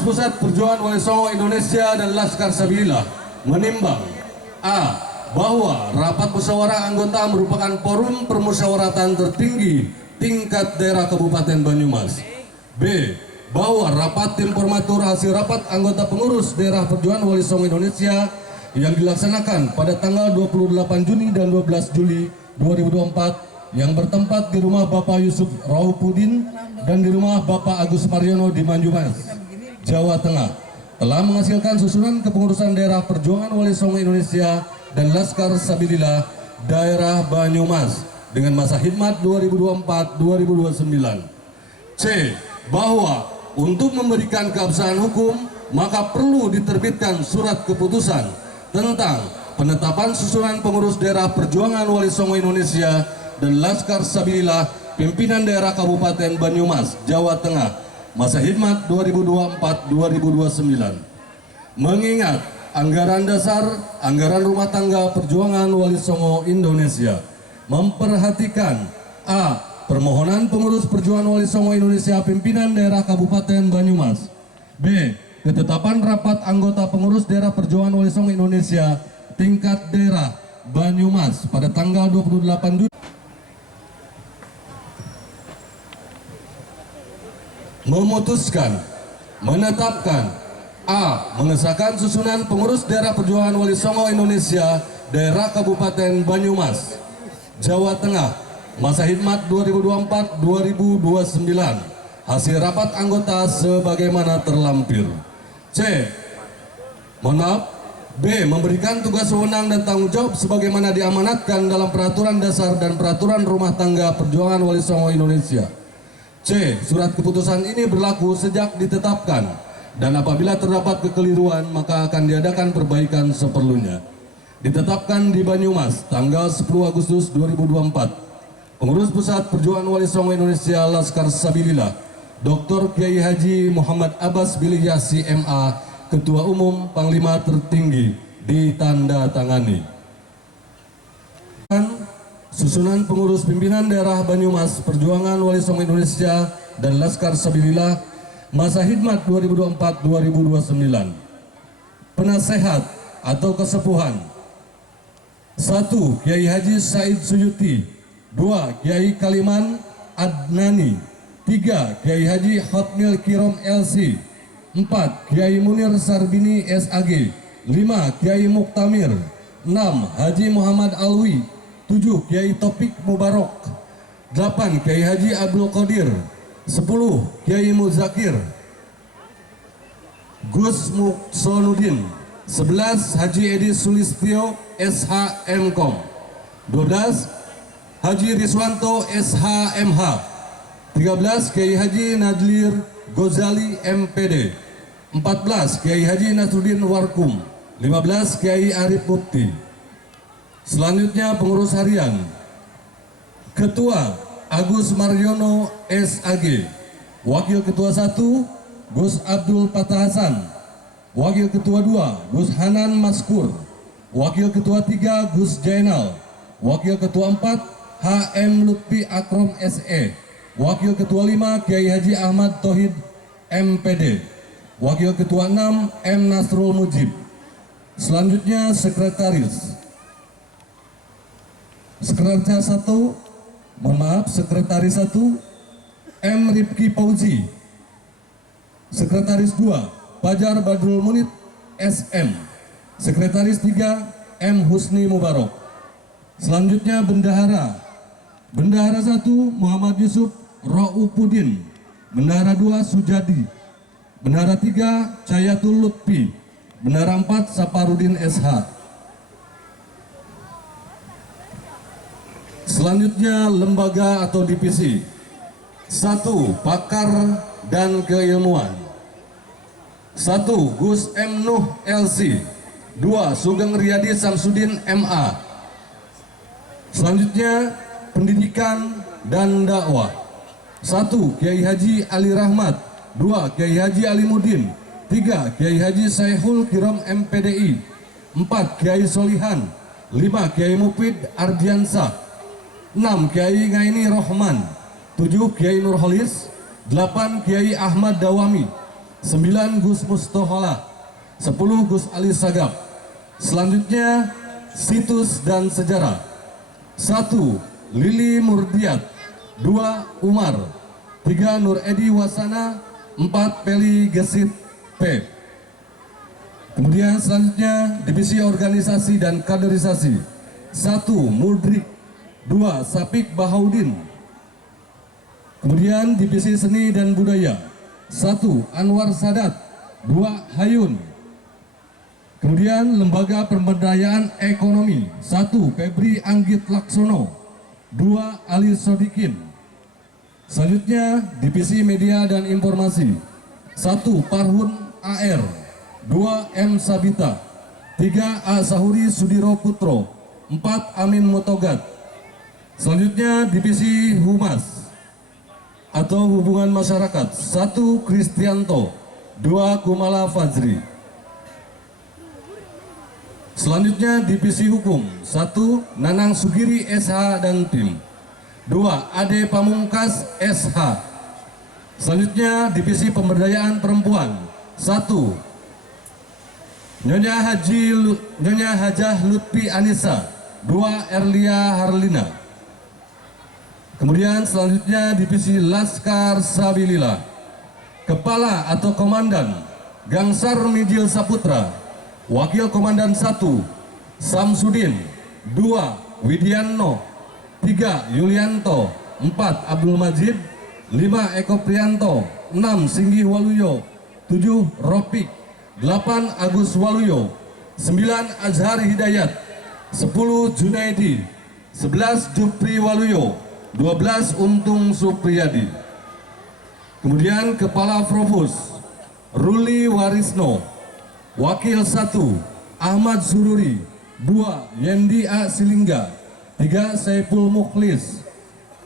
Pusat Perjuangan Wali Songo Indonesia dan Laskar Sabilillah menimbang A. Bahwa rapat musyawarah anggota merupakan forum permusyawaratan tertinggi tingkat daerah Kabupaten Banyumas. B. Bahwa rapat tim formatur hasil rapat anggota pengurus daerah Perjuangan Wali Songo Indonesia yang dilaksanakan pada tanggal 28 Juni dan 12 Juli 2024 yang bertempat di rumah Bapak Yusuf Raupudin dan di rumah Bapak Agus Mariono di Banyumas, Jawa Tengah, telah menghasilkan susunan kepengurusan daerah Perjuangan Wali Songo Indonesia dan Laskar Sabilillah daerah Banyumas dengan masa khidmat 2024-2029. C. Bahwa untuk memberikan keabsahan hukum maka perlu diterbitkan surat keputusan tentang penetapan susunan pengurus daerah Perjuangan Wali Songo Indonesia dan Laskar Sabilillah pimpinan daerah Kabupaten Banyumas, Jawa Tengah, masa khidmat 2024-2029. Mengingat anggaran dasar, anggaran rumah tangga Perjuangan Wali Songo Indonesia memperhatikan A. Permohonan pengurus Perjuangan Wali Songo Indonesia pimpinan daerah Kabupaten Banyumas. B. Ketetapan rapat anggota pengurus daerah Perjuangan Wali Songo Indonesia tingkat daerah Banyumas pada tanggal 28 Juni. Memutuskan, menetapkan A. Mengesahkan susunan pengurus daerah Perjuangan Wali Songo Indonesia daerah Kabupaten Banyumas, Jawa Tengah, masa khidmat 2024-2029, hasil rapat anggota sebagaimana terlampir. C. B. Memberikan tugas wewenang dan tanggung jawab sebagaimana diamanatkan dalam peraturan dasar dan peraturan rumah tangga Perjuangan Wali Songo Indonesia. C. Surat keputusan ini berlaku sejak ditetapkan dan apabila terdapat kekeliruan maka akan diadakan perbaikan seperlunya. Ditetapkan di Banyumas tanggal 10 Agustus 2024. Pengurus Pusat Perjuangan Wali Songo Indonesia Laskar Sabilillah Dr. Kiai Haji Muhammad Abbas Biliyasi MA, Ketua Umum Panglima Tertinggi, ditandatangani. Susunan pengurus pimpinan daerah Banyumas Perjuangan Wali Songo Indonesia dan Laskar Sabilillah masa khidmat 2024-2029. Penasehat atau kesepuhan: 1. Kiai Haji Said Suyuti. 2. Kiai Kaliman Adnani. 3. Kiai Haji Hotmil Kirom LC. 4. Kiai Munir Sarbini SAG. 5. Kiai Muktamir. 6. Haji Muhammad Alwi. 7. Kiai Topik Mubarok. 8. Kiai Haji Abdul Qadir. 10. Kiai Muzakir Gus Muksonudin. 11. Haji Edi Sulistyo SHMKOM. 12. Haji Riswanto SHMH. 13. Kiai Haji Nadlir Gozali MPD. 14. Kiai Haji Nasruddin Warkum. 15. Kiai Arif Mufti. Selanjutnya pengurus harian. Ketua Agus Mariono SAG. Wakil Ketua 1 Gus Abdul Fatah Hasan. Wakil Ketua 2 Gus Hanan Maskur. Wakil Ketua 3 Gus Jainal. Wakil Ketua 4 HM Lutfi Akrom SE. Wakil Ketua 5 Kiai Haji Ahmad Tohid MPD. Wakil Ketua 6 M Nasrul Mujib. Selanjutnya Sekretaris. Sekretaris 1 M Rifki Fauzi. Sekretaris 2 Fajar Badrul Munit SM. Sekretaris 3 M Husni Mubarok. Selanjutnya Bendahara. Bendahara 1 Muhammad Yusuf Raupudin. Bendahara 2 Sujadi. Bendahara 3 Cayatul Lutfi. Bendahara 4 Saparudin SH. Selanjutnya lembaga atau divisi. 1. Pakar dan keilmuan. 1. Gus M. Nuh LC. 2. Sugeng Riyadi Samsudin MA. Selanjutnya pendidikan dan dakwah. 1. Kiai Haji Ali Rahmat. 2. Kiai Haji Ali Mudin. 3. Kiai Haji Saihul Kiram MPDI. 4. Kiai Solihan. 5. Kiai Mufid Ardiansah. 6. Kiai Ngaini Rohman. 7. Kiai Nurholis. 8. Kiai Ahmad Dawami. 9 Gus Mustohala, 10 Gus Ali Sagap. Selanjutnya situs dan sejarah. 1 Lili Murdiat, 2 Umar, 3 Nur Edi Wasana, 4 Peli Gesit P. Kemudian selanjutnya divisi organisasi dan kaderisasi. 1 Mudrik, 2 Sapik Bahaudin. Kemudian divisi seni dan budaya. 1 Anwar Sadat, 2 Hayun. Kemudian lembaga pemberdayaan ekonomi. 1 Febri Anggit Laksono, 2 Ali Sodikin. Selanjutnya divisi media dan informasi. 1 Parhun AR, 2 M Sabita, 3 A Sahuri Sudiro Putro, 4 Amin Motogat. Selanjutnya divisi Humas atau hubungan masyarakat. 1 Kristianto, 2 Kumala Fajri. Selanjutnya divisi hukum. 1 Nanang Sugiri SH dan tim, 2 Ade Pamungkas SH. Selanjutnya divisi pemberdayaan perempuan. 1 Nyonya Hajah Lutfi Anissa, 2 Erlia Harlina. Kemudian selanjutnya divisi Laskar Sabilillah. Kepala atau Komandan Gangsar Midil Saputra. Wakil Komandan 1 Samsudin, 2 Widianto, 3 Yulianto, 4 Abdul Majid, 5 Eko Prianto, 6 Singgi Waluyo, 7 Ropik, 8 Agus Waluyo, 9 Azhar Hidayat, 10 Junaidi, 11 Jupri Waluyo, 12 Untung Supriyadi. Kemudian Kepala Provos Ruli Warisno. Wakil 1 Ahmad Sururi, 2 Yendi A. Silingga, 3 Saiful Mukhlis.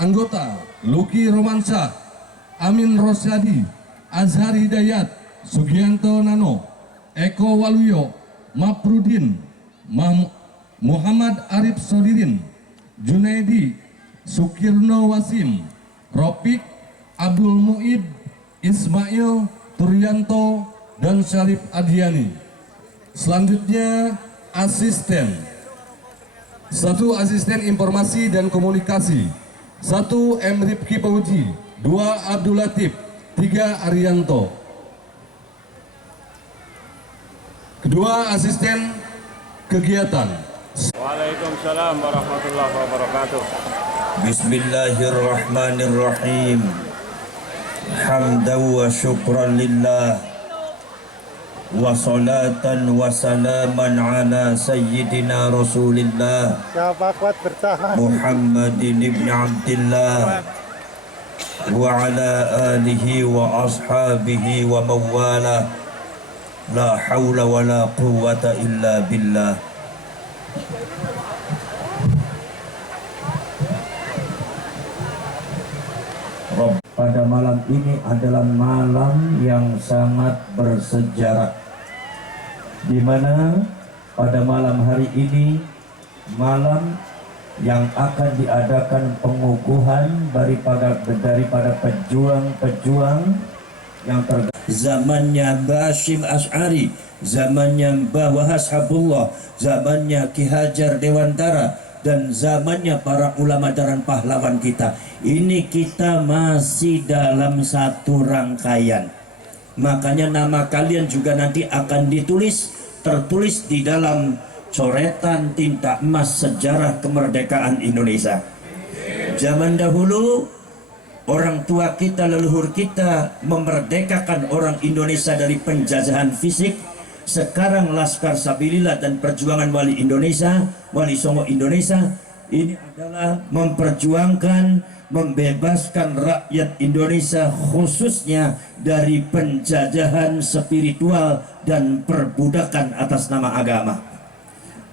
Anggota Luki Romansyah, Amin Rosyadi, Azhar Hidayat, Sugianto Nano, Eko Waluyo, Maprudin, Muhammad Arif Sodirin, Junaidi, Sukirno Wasim, Ropik, Abdul Muid, Ismail, Turyanto, dan Syarif Adiani. Selanjutnya asisten. 1 Asisten informasi dan komunikasi. 1 M. Rifki Pauji, 2 Abdul Latif, 3 Arianto. Kedua asisten kegiatan. Waalaikumsalam warahmatullahi wabarakatuh. Bismillahirrahmanirrahim. Hamdan wa syukran lillah. Wa salatan wa salaman ala sayyidina Rasulillah Muhammadin ibn Abdillah wa ala alihi wa ashabihi wa mawala. La hawla wa la quwwata illa billah. Pada malam ini adalah malam yang sangat bersejarah, di mana pada malam hari ini malam yang akan diadakan pengukuhan daripada pejuang-pejuang yang zamannya Bashim Asy'ari, zamannya Mbah Wahas Habullah, zamannya Ki Hajar Dewantara, dan zamannya para ulama dan pahlawan kita. Ini kita masih dalam satu rangkaian. Makanya nama kalian juga nanti akan tertulis di dalam coretan tinta emas sejarah kemerdekaan Indonesia. Zaman dahulu orang tua kita, leluhur kita memerdekakan orang Indonesia dari penjajahan fisik. Sekarang Laskar Sabilillah dan perjuangan Wali Indonesia, Wali Songo Indonesia, ini adalah memperjuangkan, membebaskan rakyat Indonesia khususnya dari penjajahan spiritual dan perbudakan atas nama agama.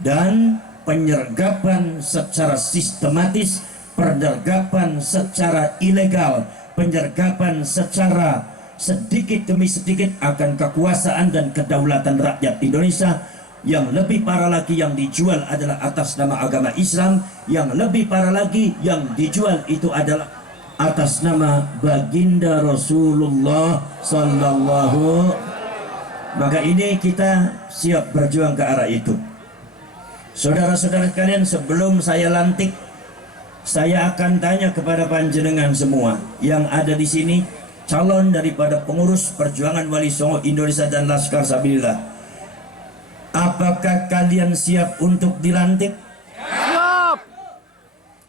Dan penyergapan secara sistematis, penyergapan secara ilegal, penyergapan secara sedikit demi sedikit akan kekuasaan dan kedaulatan rakyat Indonesia. Yang lebih parah lagi, yang dijual adalah atas nama agama Islam. Yang lebih parah lagi, yang dijual itu adalah atas nama baginda Rasulullah sallallahu. Maka ini kita siap berjuang ke arah itu. Saudara-saudara kalian, sebelum saya lantik, saya akan tanya kepada panjenengan semua yang ada di sini, calon daripada pengurus perjuangan Wali Songo Indonesia dan Laskar Sabilillah. Apakah kalian siap untuk dilantik?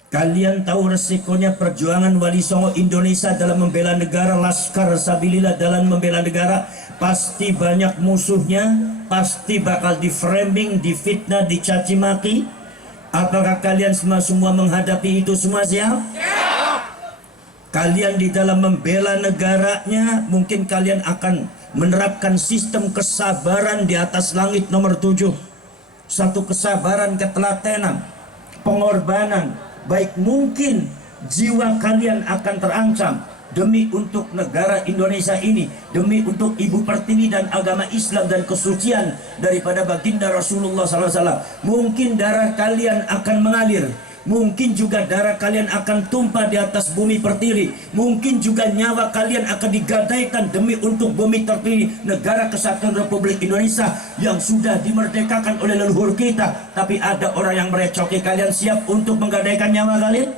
Kalian tahu resikonya perjuangan Wali Songo Indonesia dalam membela negara, Laskar Sabilillah dalam membela negara. Pasti banyak musuhnya, pasti bakal di-framing, difitnah, dicaci maki. Apakah kalian semua menghadapi itu semua siap? Kalian di dalam membela negaranya, mungkin kalian akan menerapkan sistem kesabaran di atas langit nomor 7. Satu kesabaran, ketelatenan, pengorbanan. Baik mungkin jiwa kalian akan terancam demi untuk negara Indonesia ini, demi untuk Ibu Pertiwi dan agama Islam dan kesucian daripada baginda Rasulullah SAW. Mungkin darah kalian akan mengalir, mungkin juga darah kalian akan tumpah di atas bumi Pertiwi, mungkin juga nyawa kalian akan digadaikan demi untuk bumi Pertiwi, negara kesatuan Republik Indonesia yang sudah dimerdekakan oleh leluhur kita. Tapi ada orang yang merecoki kalian. Siap untuk menggadaikan nyawa kalian?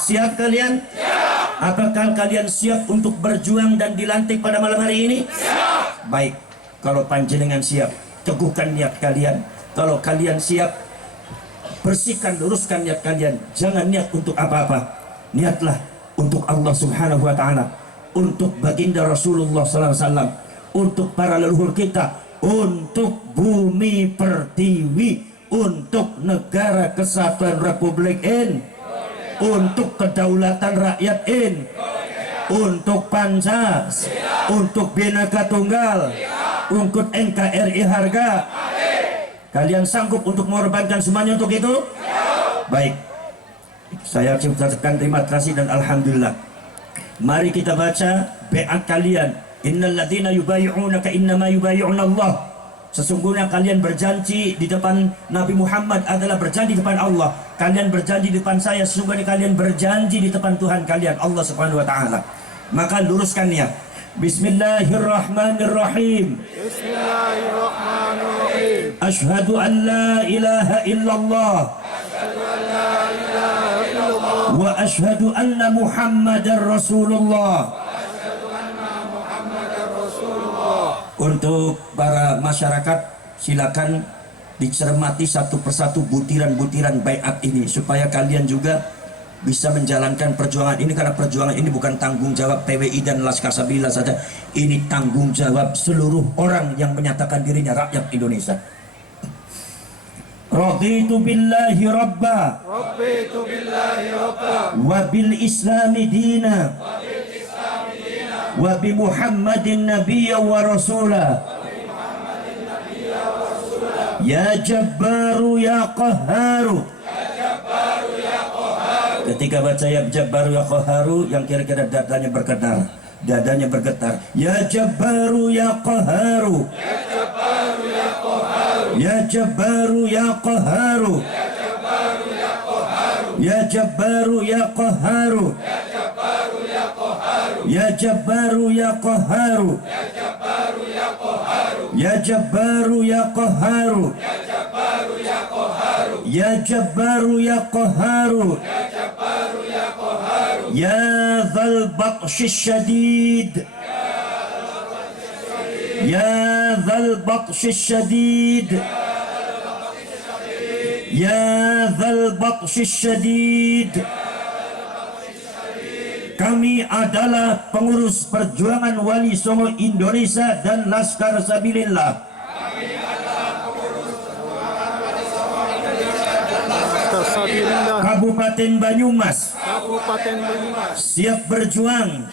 Siap kalian? Apakah kalian siap untuk berjuang dan dilantik pada malam hari ini? Siap. Baik, kalau panjenengan siap, teguhkan niat kalian. Kalau kalian siap, bersihkan, luruskan niat kalian. Jangan niat untuk apa-apa. Niatlah untuk Allah Subhanahu wa Ta'ala, untuk baginda Rasulullah SAW, untuk para leluhur kita, untuk bumi Pertiwi, untuk negara kesatuan Republik Indonesia, untuk kedaulatan rakyat untuk Pancasila, untuk Bhinneka Tunggal, untuk NKRI harga. Kalian sanggup untuk mengorbankan semuanya untuk itu? Baik, saya ucapkan terima kasih dan alhamdulillah. Mari kita baca beat kalian. Innal ladzina yubayyi'unaka innama yubayyi'una Allah. Sesungguhnya kalian berjanji di depan Nabi Muhammad adalah berjanji di depan Allah. Kalian berjanji di depan saya, sesungguhnya kalian berjanji di depan Tuhan kalian, Allah Subhanahu wa Ta'ala. Maka luruskan niat. Bismillahirrahmanirrahim. Bismillahirrahmanirrahim. Asyhadu an la ilaha illallah. Asyhadu an la ilaha illallah. Wa asyhadu anna Muhammadar Rasulullah. Untuk para masyarakat, silakan dicermati satu persatu butiran-butiran baiat ini supaya kalian juga bisa menjalankan perjuangan ini, karena perjuangan ini bukan tanggung jawab PWI dan Laskar Sabilillah saja. Ini tanggung jawab seluruh orang yang menyatakan dirinya rakyat Indonesia. Raditu billahi rabba wa bil islami dina wa bi Muhammadin nabiyya wa rasula. Ya Jabbaru ya Qahharu. Ketika baca ya Jabbaru ya Qahharu, yang kira-kira dadanya bergetar, dadanya bergetar. Ya Jabbaru ya Qahharu. Ya Jabbaru ya Qahharu. Ya Jabbaru ya Qahharu. Ya Jabbaru ya Qahharu. Ya Jabbaru ya Qahharu. Ya Jabbaru ya Qahharu. Ya Dzal Batshis Syadid. Ya Dzal Batshis Syadid. Ya Dzal Batshis Syadid. Kami adalah pengurus perjuangan Wali Songo Indonesia dan Laskar Sabilillah. Kabupaten Banyumas siap berjuang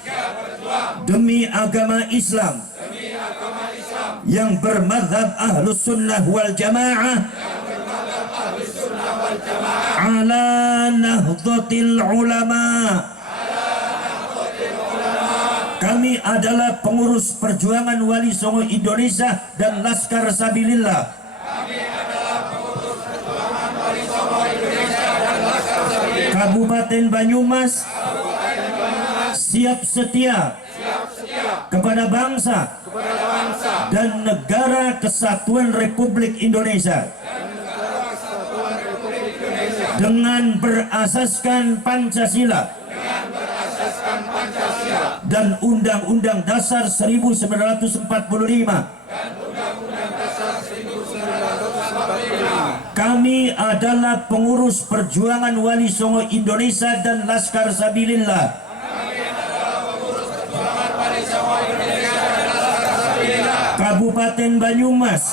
demi agama Islam yang bermadzhab Ahlus Sunnah wal Jamaah ala Nahdlatul Ulama. Kami adalah pengurus perjuangan Wali Songo Indonesia dan Laskar Sabilillah. Kabupaten Banyumas siap setia kepada bangsa dan negara kesatuan Republik Indonesia dengan berasaskan Pancasila dan Undang-Undang Dasar 1945. Kami adalah pengurus perjuangan Wali Songo Indonesia dan Laskar Sabilillah. Kabupaten Banyumas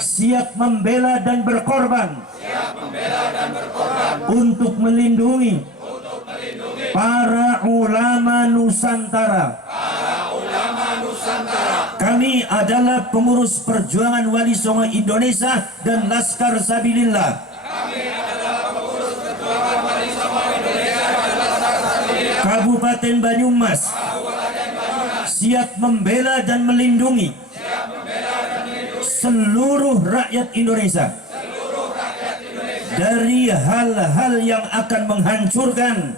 siap membela dan berkorban untuk melindungi para ulama Nusantara. Kami adalah pengurus perjuangan Wali Songo Indonesia dan Laskar Sabilillah. Kabupaten Banyumas siap membela dan melindungi seluruh rakyat Indonesia dari hal-hal yang akan menghancurkan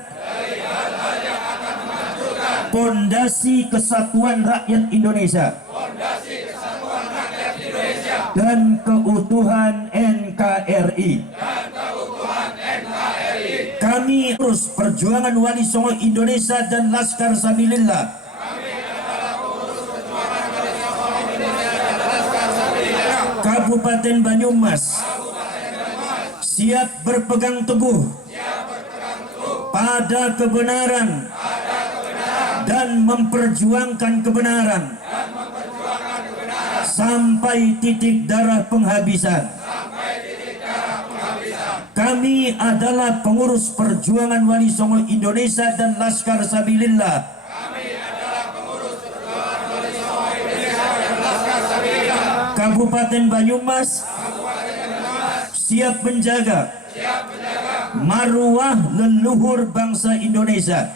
pondasi kesatuan rakyat Indonesia dan keutuhan NKRI. Kami terus perjuangan Wali Songo Indonesia dan Laskar Sabilillah Kabupaten Banyumas siap berpegang teguh pada kebenaran dan memperjuangkan kebenaran sampai titik darah penghabisan. Kami adalah pengurus perjuangan Wali Songo Indonesia dan Laskar Sabilillah Kabupaten Banyumas siap menjaga marwah leluhur bangsa Indonesia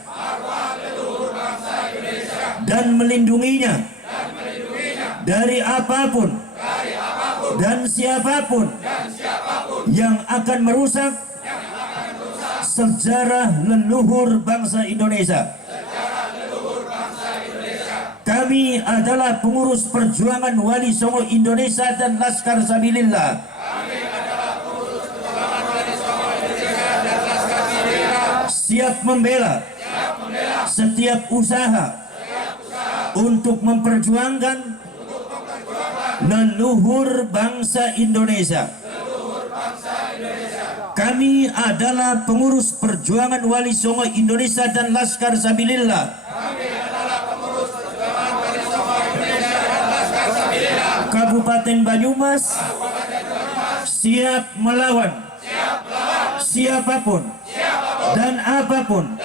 dan melindunginya dari apapun dan siapapun yang akan merusak sejarah leluhur bangsa Indonesia. Kami adalah pengurus perjuangan Wali Songo Indonesia dan Laskar Sabilillah siap membela setiap usaha untuk memperjuangkan leluhur bangsa Indonesia. Kami adalah pengurus perjuangan Wali Songo Indonesia dan Laskar Sabilillah Kabupaten Banyumas siap melawan siapapun dan apapun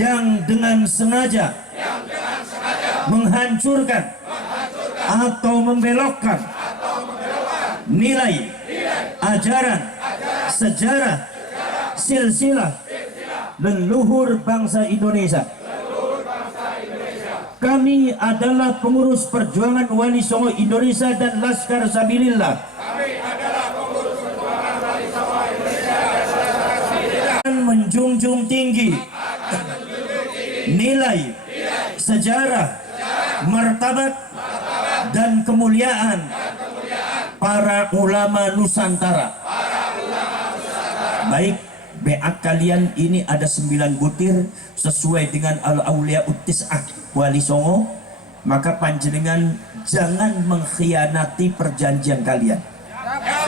yang dengan sengaja menghancurkan atau membelokkan nilai, ajaran, sejarah, silsilah leluhur bangsa Indonesia. Kami adalah pengurus perjuangan Wali Songo Indonesia dan Laskar Sabilillah menjunjung tinggi nilai, sejarah, martabat dan kemuliaan para ulama Nusantara. Baik, beat kalian ini ada 9 butir sesuai dengan al-aulia uttis'ah Wali Songo, maka panjenengan jangan mengkhianati perjanjian kalian.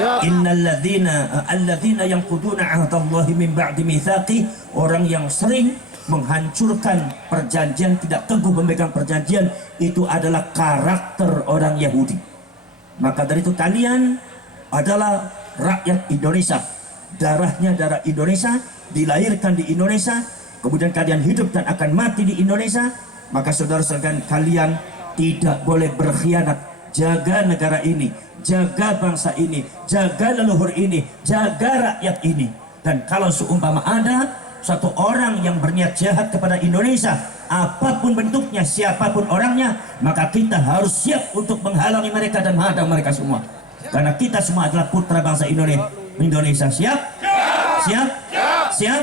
Alladzina yanquduna 'ahdallahi min ba'di mitsaqi, orang yang sering menghancurkan perjanjian, tidak teguh memegang perjanjian, itu adalah karakter orang Yahudi. Maka dari itu kalian adalah rakyat Indonesia, darahnya darah Indonesia, dilahirkan di Indonesia, kemudian kalian hidup dan akan mati di Indonesia. Maka saudara-saudara kalian tidak boleh berkhianat. Jaga negara ini, jaga bangsa ini, jaga leluhur ini, jaga rakyat ini. Dan kalau seumpama ada satu orang yang berniat jahat kepada Indonesia, apapun bentuknya, siapapun orangnya, maka kita harus siap untuk menghalangi mereka dan menghadang mereka semua. Karena kita semua adalah putra bangsa Indonesia. Siap? Siap? Siap?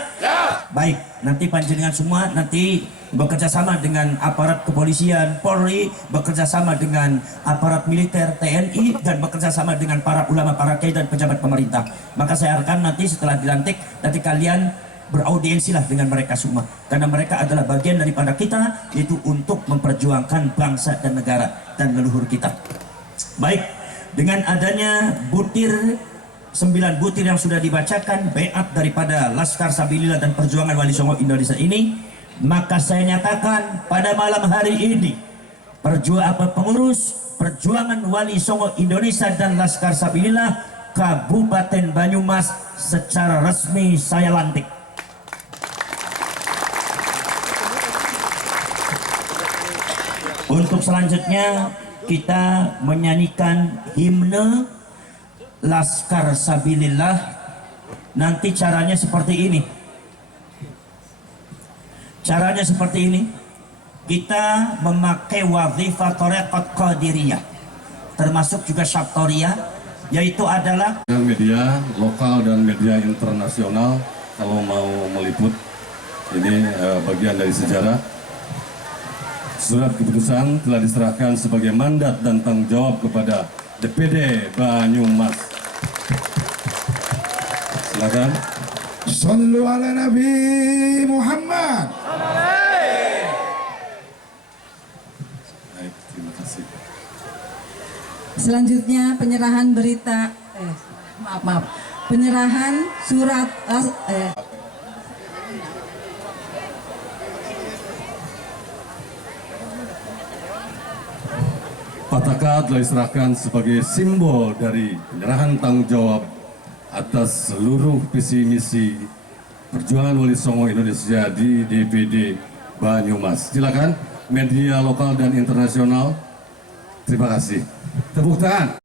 Baik, nanti panjenengan semua nanti bekerja sama dengan aparat kepolisian, Polri, bekerja sama dengan aparat militer, TNI, dan bekerja sama dengan para ulama, para kiai dan pejabat pemerintah. Maka saya harapkan nanti setelah dilantik, nanti kalian beraudiensilah dengan mereka semua, karena mereka adalah bagian daripada kita, yaitu untuk memperjuangkan bangsa dan negara dan leluhur kita. Baik, dengan adanya 9 butir yang sudah dibacakan baiat daripada Laskar Sabilillah dan Perjuangan Wali Songo Indonesia ini, maka saya nyatakan pada malam hari ini pengurus Perjuangan Wali Songo Indonesia dan Laskar Sabilillah Kabupaten Banyumas secara resmi saya lantik. Untuk selanjutnya kita menyanyikan himne Laskar Sabilillah. Nanti caranya seperti ini. Caranya seperti ini. Kita memakai wazifah Thariqat Qadiriyah, termasuk juga Syaftoriyah, yaitu adalah Media lokal dan media internasional kalau mau meliput ini bagian dari sejarah. Surat keputusan telah diserahkan sebagai mandat dan tanggung jawab kepada DPD Banyumas. Silakan. Sallu ala Nabi Muhammad. Baik, terima kasih. Selanjutnya penyerahan penyerahan surat Pataka telah diserahkan sebagai simbol dari penyerahan tanggung jawab atas seluruh visi misi Perjuangan Wali Songo Indonesia di DPD Banyumas. Silakan media lokal dan internasional. Terima kasih. Tepuk tangan.